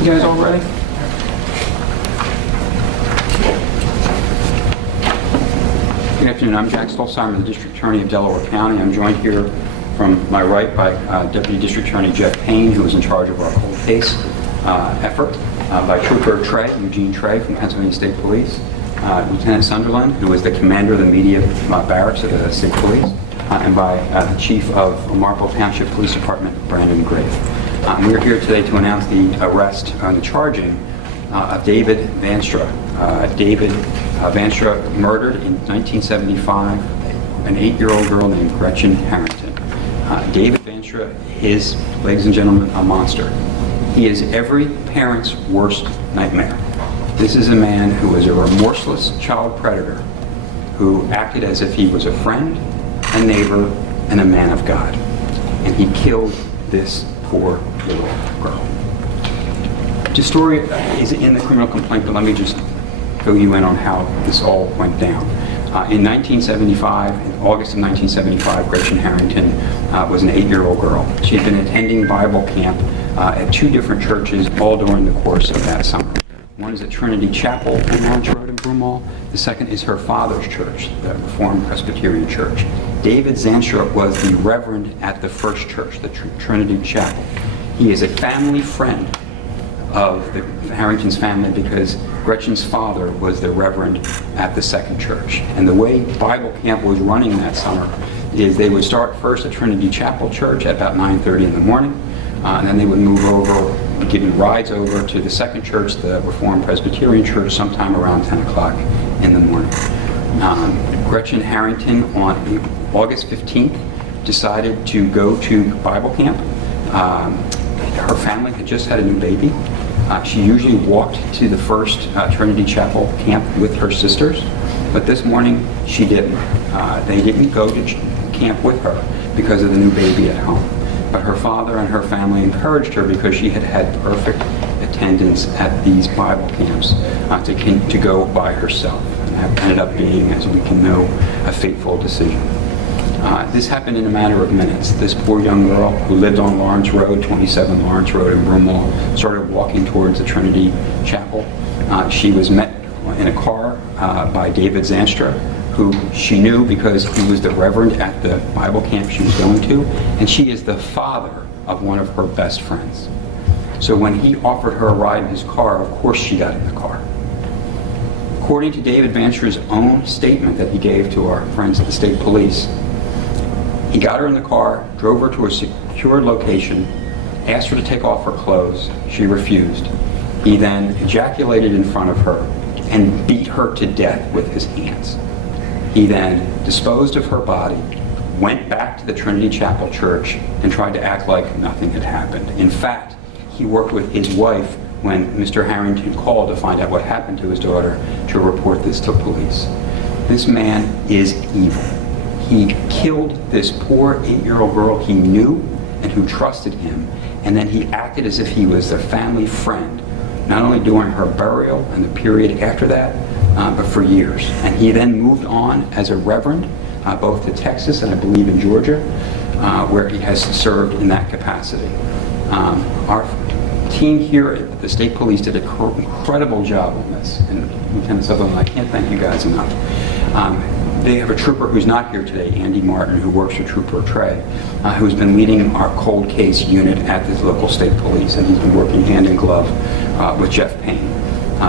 You guys all ready? Good afternoon. I'm Jack Stolzheimer, the District Attorney of Delaware County. I'm joined here from my right by Deputy District Attorney Jeff Payne, who is in charge of our cold case effort, by Trooper Trey, Eugene Trey from Pennsylvania State Police, Lieutenant Sunderland, who is the commander of the media barracks of the State Police, and by the Chief of Marple Township Police Department, Brandon Grave. We are here today to announce the arrest and the charging of David Vanstra. David Vanstra murdered in 1975 an 8-year-old girl named Gretchen Harrington. David Vanstra is, ladies and gentlemen, a monster. He is every parent's worst nightmare. This is a man who is a remorseless child predator who acted as if he was a friend, a neighbor, and a man of God. And he killed this poor little girl. The story is in the criminal complaint, but let me just fill you in on how this all went down. In 1975, in August of 1975, Gretchen Harrington was an 8-year-old girl. She had been attending Bible camp at 2 different churches all during the course of that summer. One is at Trinity Chapel in Lawrence Road in Broomall. The second is her father's church, the Reformed Presbyterian Church. David Vanstra was the reverend at the first church, the Trinity Chapel. He is a family friend of the Harrington's family because Gretchen's father was the reverend at the second church. And the way Bible camp was running that summer is they would start first at Trinity Chapel Church at about 9:30 in the morning, and then they would move over, giving rides over to the second church, the Reformed Presbyterian Church, sometime around 10 o'clock in the morning. Gretchen Harrington on August 15th decided to go to Bible camp. Her family had just had a new baby. She usually walked to the first Trinity Chapel camp with her sisters, but this morning she didn't. They didn't go to camp with her because of the new baby at home. But her father and her family encouraged her because she had had perfect attendance at these Bible camps to go by herself. And that ended up being, as we can know, a fateful decision. This happened in a matter of minutes. This poor young girl who lived on Lawrence Road, 27 Lawrence Road in Broomall, started walking towards the Trinity Chapel. She was met in a car by David Vanstra, who she knew because he was the reverend at the Bible camp she was going to, and she is the father of one of her best friends. So when he offered her a ride in his car, of course she got in the car. According to David Vanstra's own statement that he gave to our friends at the state police, he got her in the car, drove her to a secured location, asked her to take off her clothes. She refused. He then ejaculated in front of her and beat her to death with his hands. He then disposed of her body, went back to the Trinity Chapel Church, and tried to act like nothing had happened. In fact, he worked with his wife when Mr. Harrington called to find out what happened to his daughter to report this to police. This man is evil. He killed this poor 8-year-old girl he knew and who trusted him, and then he acted as if he was a family friend, not only during her burial and the period after that, but for years. And he then moved on as a reverend, both to Texas and I believe in Georgia, where he has served in that capacity. Our team here at the State Police did an incredible job on this, and Lieutenant Sutherland, I can't thank you guys enough. They have a trooper who's not here today, Andy Martin, who works for Trooper Trey, who's been leading our cold case unit at the local state police, and he's been working hand in glove with Jeff Payne.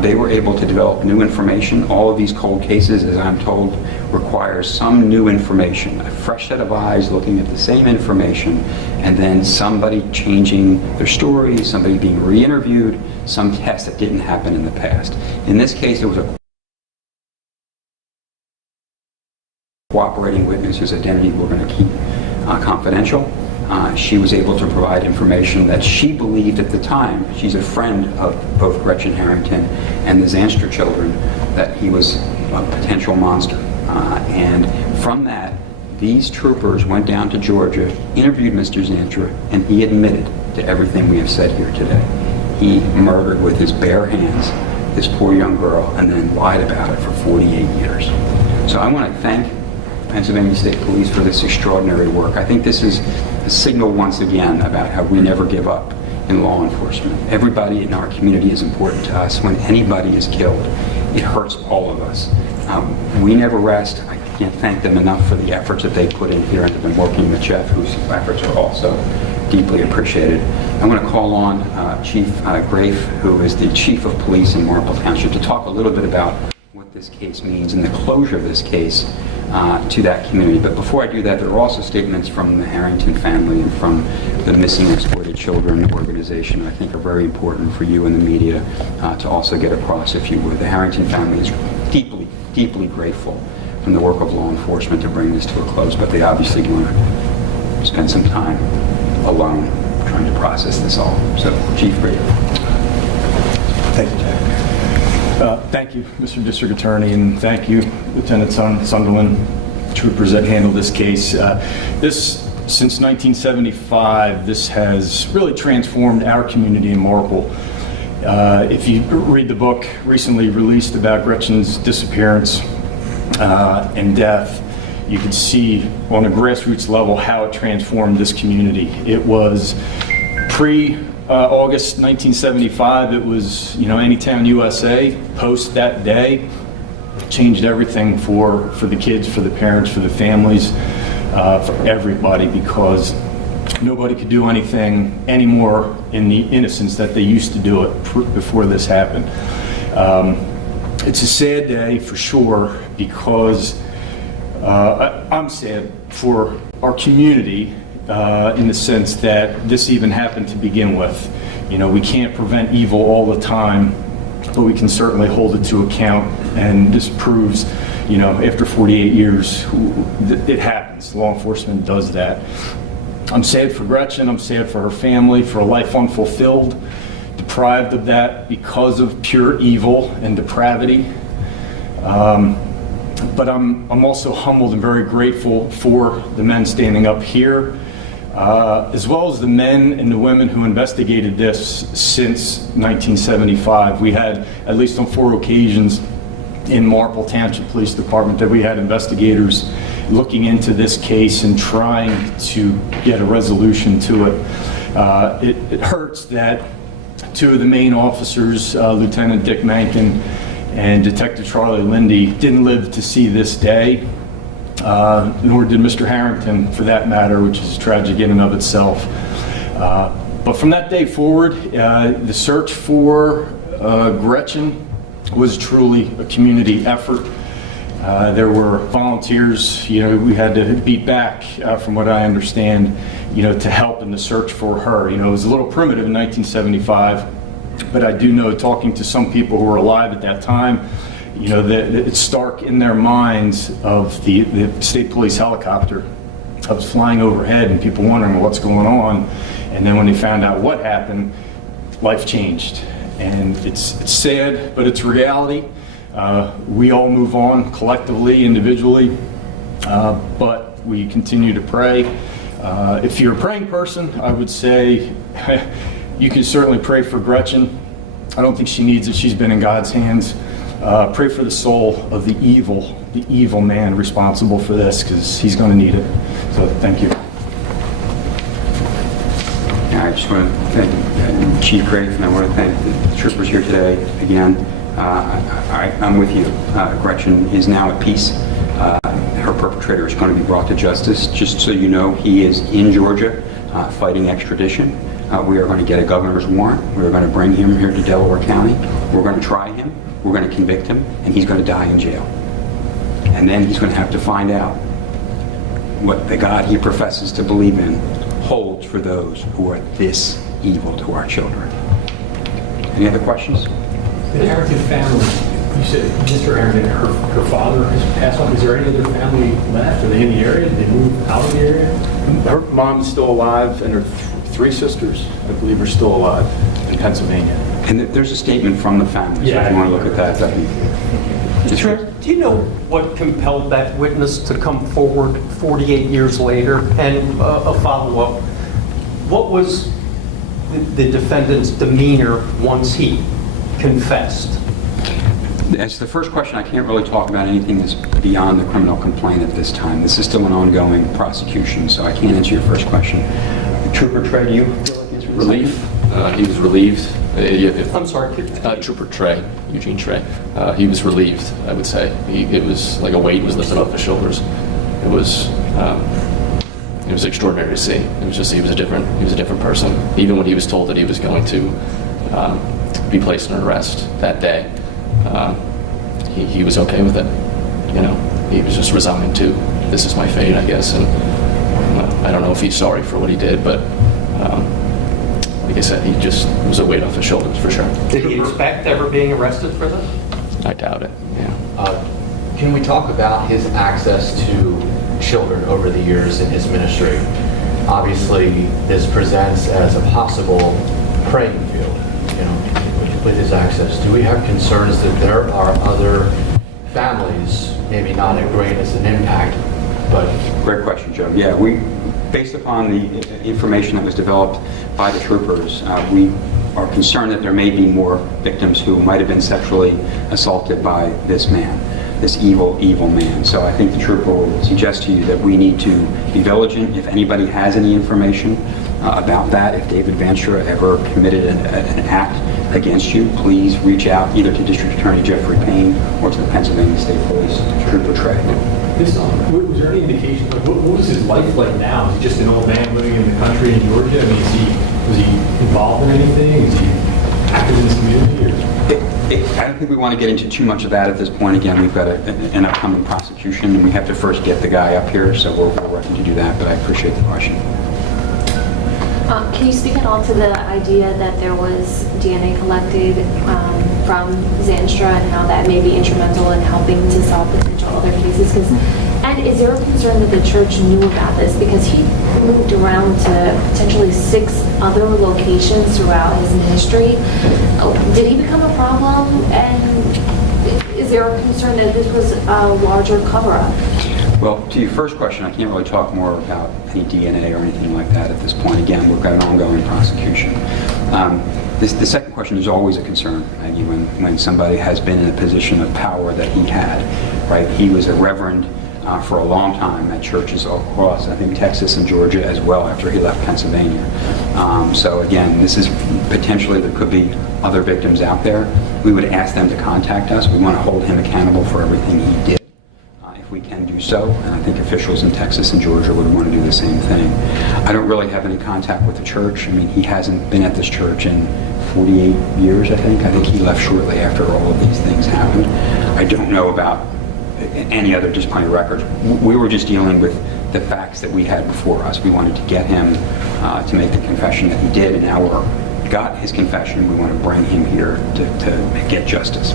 They were able to develop new information. All of these cold cases, as I'm told, require some new information, a fresh set of eyes looking at the same information, and then somebody changing their story, somebody being re-interviewed, some test that didn't happen in the past. In this case, it was a cooperating witness whose identity we're going to keep confidential. She was able to provide information that she believed at the time, she's a friend of both Gretchen Harrington and the Vanstra children, that he was a potential monster. And from that, these troopers went down to Georgia, interviewed Mr. Vanstra, and he admitted to everything we have said here today. He murdered with his bare hands this poor young girl and then lied about it for 48 years. So I want to thank Pennsylvania State Police for this extraordinary work. I think this is a signal once again about how we never give up in law enforcement. Everybody in our community is important to us. When anybody is killed, it hurts all of us. We never rest. I can't thank them enough for the efforts that they put in here, and have been working with Jeff, whose efforts are also deeply appreciated. I'm going to call on Chief Grafe, who is the Chief of Police in Marple Township, to talk a little bit about what this case means and the closure of this case to that community. But before I do that, there are also statements from the Harrington family and from the Missing Exploited Children organization I think are very important for you and the media to also get across, if you would. The Harrington family is deeply, deeply grateful from the work of law enforcement to bring this to a close, but they obviously want to spend some time alone trying to process this all. So, Chief Grafe. Thank you, Jack. Thank you, Mr. District Attorney, and thank you, Lieutenant Sunderland, troopers that handled this case. Since 1975, this has really transformed our community in Marple. If you read the book recently released about Gretchen's disappearance and death, you can see on a grassroots level how it transformed this community. It was August 1975, it was, Anytown, USA. Post that day, changed everything for the kids, for the parents, for the families, for everybody, because nobody could do anything anymore in the innocence that they used to do it before this happened. It's a sad day for sure, because I'm sad for our community, in the sense that this even happened to begin with. We can't prevent evil all the time, but we can certainly hold it to account, and this proves, after 48 years, it happens. Law enforcement does that. I'm sad for Gretchen, I'm sad for her family, for a life unfulfilled, deprived of that because of pure evil and depravity. But I'm also humbled and very grateful for the men standing up here, as well as the men and the women who investigated this since 1975. We had, at least on 4 occasions in Marple Township Police Department, that we had investigators looking into this case and trying to get a resolution to it. It hurts that 2 of the main officers, Lieutenant Dick Mankin and Detective Charlie Lindy, didn't live to see this day. Nor did Mr. Harrington, for that matter, which is tragic in and of itself. But from that day forward, the search for Gretchen was truly a community effort. There were volunteers, we had to beat back, from what I understand, to help in the search for her. It was a little primitive in 1975, but I do know, talking to some people who were alive at that time, that it's stark in their minds of the state police helicopter that was flying overhead, and people wondering what's going on. And then when they found out what happened, life changed. And it's sad, but it's reality. We all move on collectively, individually, but we continue to pray. If you're a praying person, I would say you can certainly pray for Gretchen. I don't think she needs it. She's been in God's hands. Pray for the soul of the evil man responsible for this, because he's going to need it. So thank you. I just want to thank Chief Grafe, and I want to thank the troopers here today again. I'm with you. Gretchen is now at peace. Her perpetrator is going to be brought to justice. Just so you know, he is in Georgia fighting extradition. We are going to get a governor's warrant. We're going to bring him here to Delaware County. We're going to try him. We're going to convict him, and he's going to die in jail. And then he's going to have to find out what the God he professes to believe in holds for those who are this evil to our children. Any other questions? The Harrington family, you said Mr. Harrington, her father has passed on. Is there any other family left? Are they in the area? Did they move out of the area? Her mom's still alive, and her 3 sisters, I believe, are still alive in Pennsylvania. And there's a statement from the family, so if you want to look at that, that'd be... Do you know what compelled that witness to come forward 48 years later? And a follow-up, what was the defendant's demeanor once he confessed? As the first question, I can't really talk about anything that's beyond the criminal complaint at this time. This is still an ongoing prosecution, so I can't answer your first question. Trooper Trey, do you feel like answering relief? He was relieved. I'm sorry. Trooper Trey, Eugene Trey. He was relieved, I would say. It was like a weight was lifted off his shoulders. It was extraordinary to see. It was just he was a different person. Even when he was told that he was going to be placed in arrest that day, he was okay with it. You know, he was just resigned to this is my fate, I guess. And I don't know if he's sorry for what he did, but like I said, he just was a weight off his shoulders for sure. Did he expect ever being arrested for this? I doubt it. Yeah. Can we talk about his access to children over the years in his ministry? Obviously, this presents as a possible praying field, you know, with his access. Do we have concerns that there are other families, maybe not as great as an impact, but... Great question, Joe. Yeah, based upon the information that was developed by the troopers, we are concerned that there may be more victims who might have been sexually assaulted by this man, this evil, evil man. So I think the trooper will suggest to you that we need to be vigilant. If anybody has any information about that, if David Vanstra ever committed an act against you, please reach out either to District Attorney Jeffrey Payne or to the Pennsylvania State Police Trooper Trey. Was there any indication, like, what was his life like now? Is he just an old man living in the country in Georgia? I mean, was he involved in anything? Is he active in his community? Or? I don't think we want to get into too much of that at this point. Again, we've got an upcoming prosecution, and we have to first get the guy up here, so we're working to do that, but I appreciate the question. Can you speak at all to the idea that there was DNA collected from Zanstra and how that may be instrumental in helping to solve potential other cases? And is there a concern that the church knew about this? Because he moved around to potentially 6 other locations throughout his ministry. Did he become a problem? And is there a concern that this was a larger cover-up? Well, to your first question, I can't really talk more about any DNA or anything like that at this point. Again, we've got an ongoing prosecution. The second question is always a concern, Maggie, when somebody has been in a position of power that he had, right? He was a reverend for a long time at churches across, I think, Texas and Georgia as well after he left Pennsylvania. So again, this is potentially, there could be other victims out there. We would ask them to contact us. We want to hold him accountable for everything he did. If we can do so, and I think officials in Texas and Georgia would want to do the same thing. I don't really have any contact with the church. I mean, he hasn't been at this church in 48 years, I think. I think he left shortly after all of these things happened. I don't know about any other disciplinary records. We were just dealing with the facts that we had before us. We wanted to get him to make the confession that he did, and now we've got his confession. We want to bring him here to get justice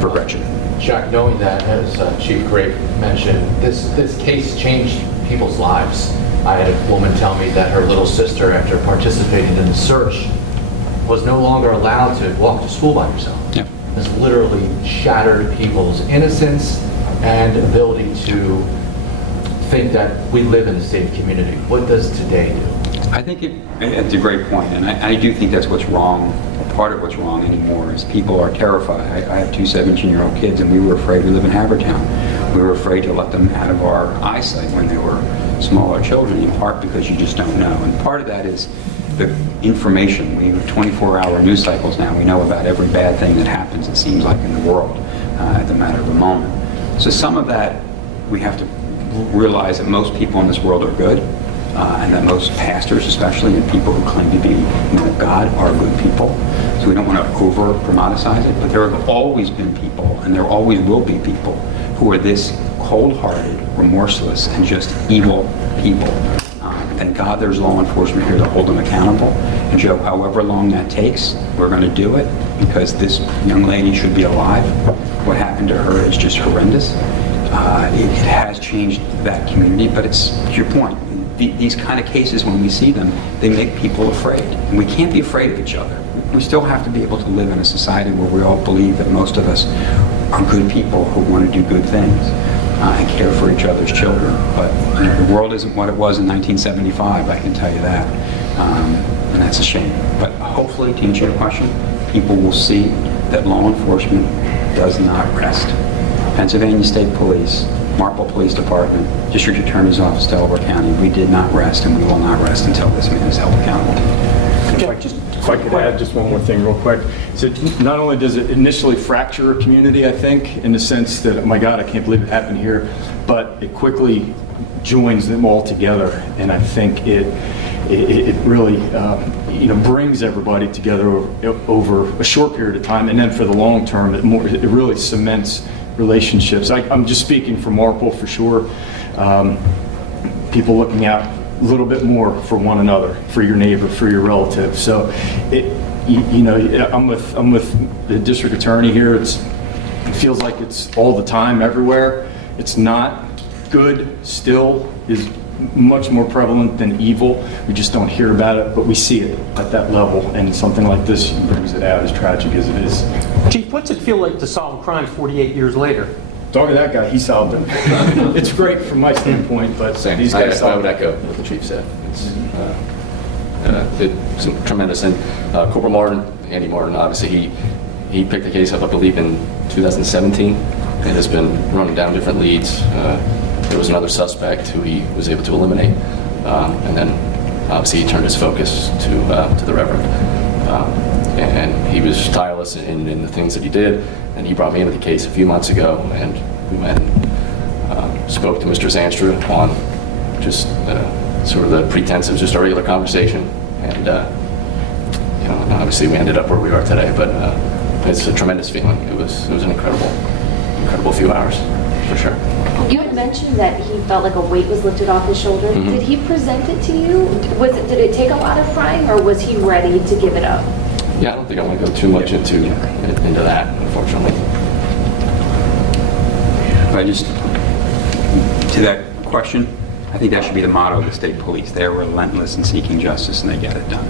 for Gretchen. Jack, knowing that, as Chief Grape mentioned, this case changed people's lives. I had a woman tell me that her little sister, after participating in the search, was no longer allowed to walk to school by herself. Yep. This literally shattered people's innocence and ability to think that we live in a safe community. What does today do? I think it's a great point, and I do think that's what's wrong. Part of what's wrong anymore is people are terrified. I have 2 17-year-old kids, and we were afraid. We live in Havertown. We were afraid to let them out of our eyesight when they were smaller children, in part because you just don't know. And part of that is the information. We have 24-hour news cycles now. We know about every bad thing that happens, it seems like, in the world at the matter of a moment. So some of that, we have to realize that most people in this world are good. And that most pastors, especially, and people who claim to be God, are good people. So we don't want to over-dramaticize it. But there have always been people, and there always will be people, who are this cold-hearted, remorseless, and just evil people. Thank God there's law enforcement here to hold them accountable. And Joe, however long that takes, we're going to do it, because this young lady should be alive. What happened to her is just horrendous. It has changed that community, but it's to your point. These kind of cases, when we see them, they make people afraid. And we can't be afraid of each other. We still have to be able to live in a society where we all believe that most of us are good people who want to do good things and care for each other's children. But the world isn't what it was in 1975, I can tell you that. And that's a shame. But hopefully, to answer your question, people will see that law enforcement does not rest. Pennsylvania State Police, Marple Police Department, District Attorney's Office, Delaware County, we did not rest, and we will not rest until this man is held accountable. Jack, just If I could add just one more thing real quick. So not only does it initially fracture a community, I think, in the sense that, oh my God, I can't believe it happened here, but it quickly joins them all together. And I think it really brings everybody together over a short period of time. And then for the long term, it really cements relationships. I'm just speaking for Marple for sure. People looking out a little bit more for one another, for your neighbor, for your relative. So, I'm with the district attorney here. It feels like it's all the time, everywhere. It's not. Good still is much more prevalent than evil. We just don't hear about it, but we see it at that level. And something like this brings it out, as tragic as it is. Chief, what's it feel like to solve a crime 48 years later? Talking to that guy, he solved it. It's great from my standpoint, but Same. these I guys solved would it. echo what the chief said. It's tremendous. And Corporal Martin, Andy Martin, obviously, he picked the case up, I believe, in 2017, and has been running down different leads. There was another suspect who he was able to eliminate, and then obviously he turned his focus to the Reverend. And he was tireless in the things that he did, and he brought me into the case a few months ago, and we went and spoke to Mr. Zanstra on just sort of the pretense of just a regular conversation, and obviously we ended up where we are today, but it's a tremendous feeling. It was an incredible few hours, for sure. You had mentioned that he felt like a weight was lifted off his shoulders. Mhm. Did he present it to you? Did it take a lot of crying, or was he ready to give it up? Yeah, I don't think I want to go too much into that, unfortunately. I just, to that question, I think that should be the motto of the state police. They're relentless in seeking justice, and they get it done.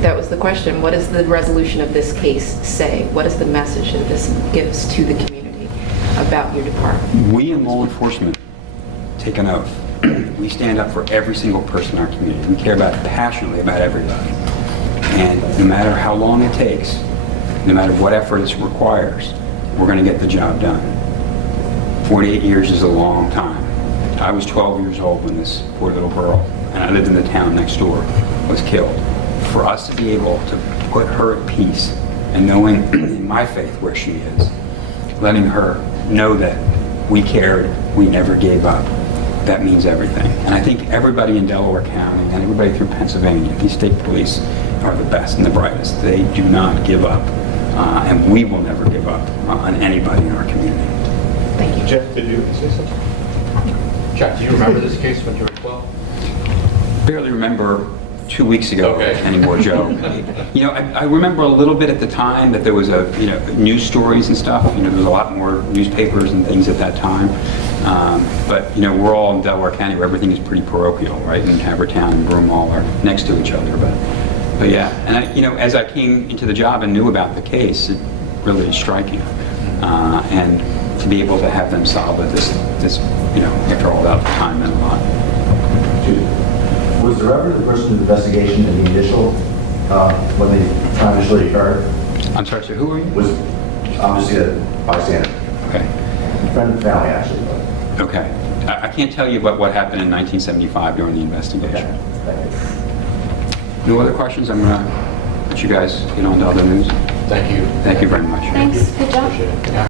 That was the question. What does the resolution of this case say? What is the message that this gives to the community about your department? We in law enforcement take an oath. We stand up for every single person in our community. We care passionately about everybody. And no matter how long it takes, no matter what effort it requires, we're going to get the job done. 48 years is a long time. I was 12 years old when this poor little girl, and I lived in the town next door, was killed. For us to be able to put her at peace and knowing in my faith where she is, letting her know that we cared, we never gave up, that means everything. And I think everybody in Delaware County and everybody through Pennsylvania, these state police are the best and the brightest. They do not give up, and we will never give up on anybody in our community. Thank you. Jeff, did you say something? Jack, do you remember this case when you were 12? Barely remember 2 weeks ago Okay. anymore, Joe. I remember a little bit at the time that there was news stories and stuff. There was a lot more newspapers and things at that time. But we're all in Delaware County where everything is pretty parochial, right? And Havertown and Broomall are next to each other. But yeah, and as I came into the job and knew about the case, it really is striking. And to be able to have them solve it, this after all that time meant a lot. Was the Reverend the person in the investigation in the initial, when the crime initially occurred? I'm sorry, sir, who are you? Was obviously a bystander, Okay. friend of the family actually. Okay. I can't tell you about what happened in 1975 during the investigation. Thank you. No other questions? I'm going to let you guys get on to other news. Thank you. Thank you very much. Thanks. Good job. Appreciate it. Yeah.